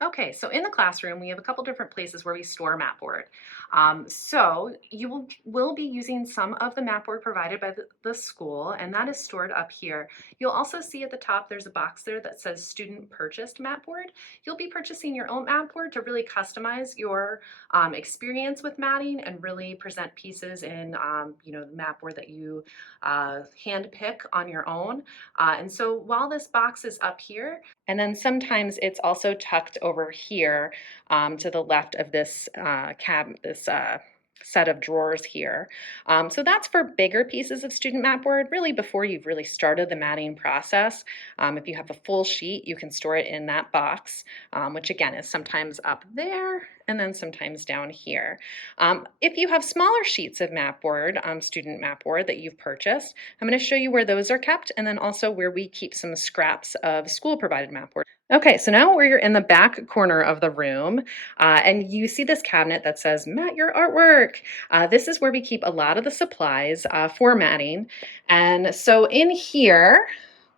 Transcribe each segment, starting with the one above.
Okay, so in the classroom, we have a couple different places where we store mat board. So you will be using some of the mat board provided by the school, and that is stored up here. You'll also see at the top, there's a box there that says student purchased mat board. You'll be purchasing your own mat board to really customize your experience with matting and really present pieces in, the mat board that you hand pick on your own. And so while this box is up here, and then sometimes it's also tucked over here to the left of this set of drawers here. So that's for bigger pieces of student mat board, really before you've really started the matting process. If you have a full sheet, you can store it in that box, which again is sometimes up there and then sometimes down here. If you have smaller sheets of mat board, student mat board that you've purchased, I'm going to show you where those are kept and then also where we keep some scraps of school provided mat board. Okay, so now we're in the back corner of the room, and you see this cabinet that says, Mat Your Artwork. This is where we keep a lot of the supplies for matting. And so in here,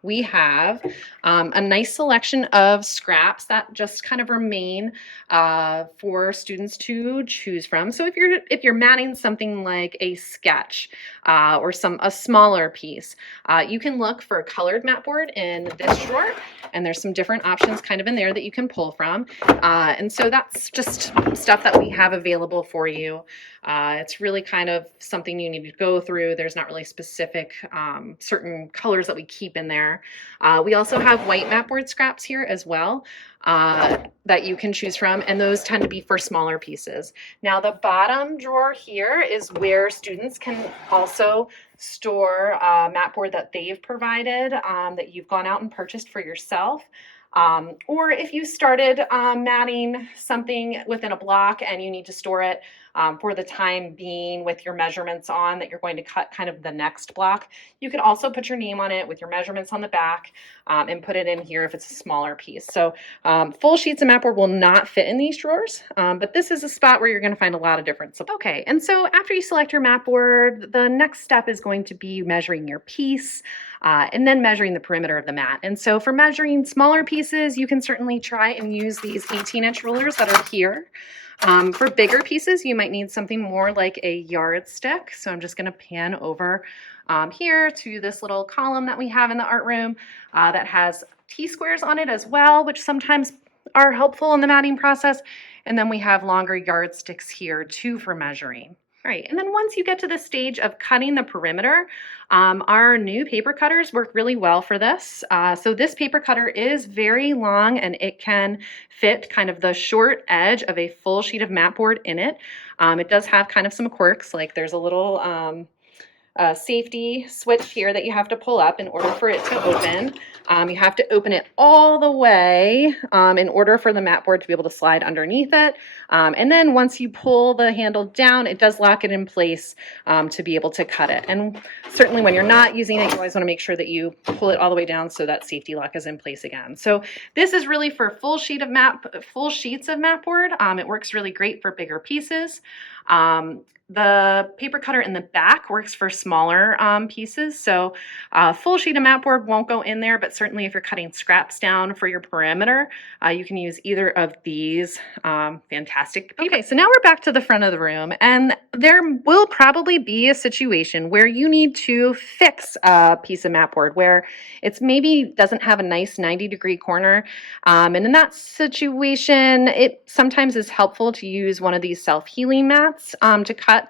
we have a nice selection of scraps that just kind of remain for students to choose from. So if you're matting something like a sketch or a smaller piece, you can look for a colored mat board in this drawer, and there's some different options kind of in there that you can pull from. And so that's just stuff that we have available for you. It's really kind of something you need to go through. There's not really specific certain colors that we keep in there. We also have white mat board scraps here as well that you can choose from, and those tend to be for smaller pieces. Now the bottom drawer here is where students can also store mat board that they've provided that you've gone out and purchased for yourself. Or if you started matting something within a block and you need to store it for the time being with your measurements on that you're going to cut kind of the next block, you could also put your name on it with your measurements on the back and put it in here if it's a smaller piece. So full sheets of mat board will not fit in these drawers, but this is a spot where you're going to find a lot of different supplies. Okay, and so after you select your mat board, the next step is going to be measuring your piece and then measuring the perimeter of the mat. And so for measuring smaller pieces, you can certainly try and use these 18-inch rulers that are here. For bigger pieces, you might need something more like a yardstick. So I'm just going to pan over here to this little column that we have in the art room that has T-squares on it as well, which sometimes are helpful in the matting process. And then we have longer yardsticks here too for measuring. All right, and then once you get to the stage of cutting the perimeter, our new paper cutters work really well for this. So this paper cutter is very long and it can fit kind of the short edge of a full sheet of mat board in it. It does have kind of some quirks, like there's a little safety switch here that you have to pull up in order for it to open. You have to open it all the way in order for the mat board to be able to slide underneath it. And then once you pull the handle down, it does lock it in place to be able to cut it. And certainly when you're not using it, you always want to make sure that you pull it all the way down so that safety lock is in place again. So this is really for full sheets of mat board. It works really great for bigger pieces. The paper cutter in the back works for smaller pieces, so full sheet of mat board won't go in there, but certainly if you're cutting scraps down for your perimeter, you can use either of these fantastic paper. Okay, so now we're back to the front of the room, and there will probably be a situation where you need to fix a piece of mat board where it's maybe doesn't have a nice 90-degree corner, and in that situation, it sometimes is helpful to use one of these self-healing mats to cut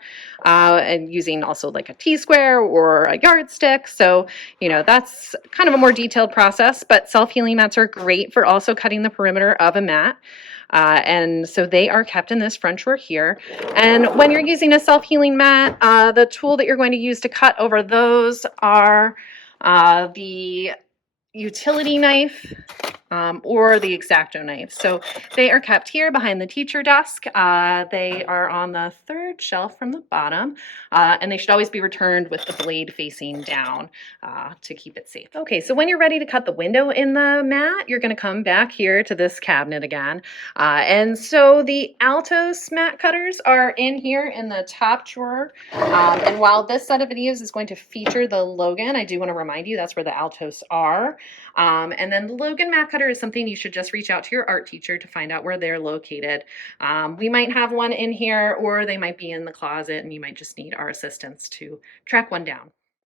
and using also like a T-square or a yardstick. So, that's kind of a more detailed process, but self-healing mats are great for also cutting the perimeter of a mat. And so they are kept in this front drawer here. And when you're using a self-healing mat, the tool that you're going to use to cut over those are the utility knife or the X-Acto knife. So they are kept here behind the teacher desk. They are on the third shelf from the bottom, and they should always be returned with the blade facing down to keep it safe. Okay, so when you're ready to cut the window in the mat, you're going to come back here to this cabinet again. And so the Altos mat cutters are in here in the top drawer. And while this set of videos is going to feature the Logan, I do want to remind you that's where the Altos are. And then the Logan mat cutter cutter is something you should just reach out to your art teacher to find out where they're located. We might have one in here, or they might be in the closet, and you might just need our assistance to track one down.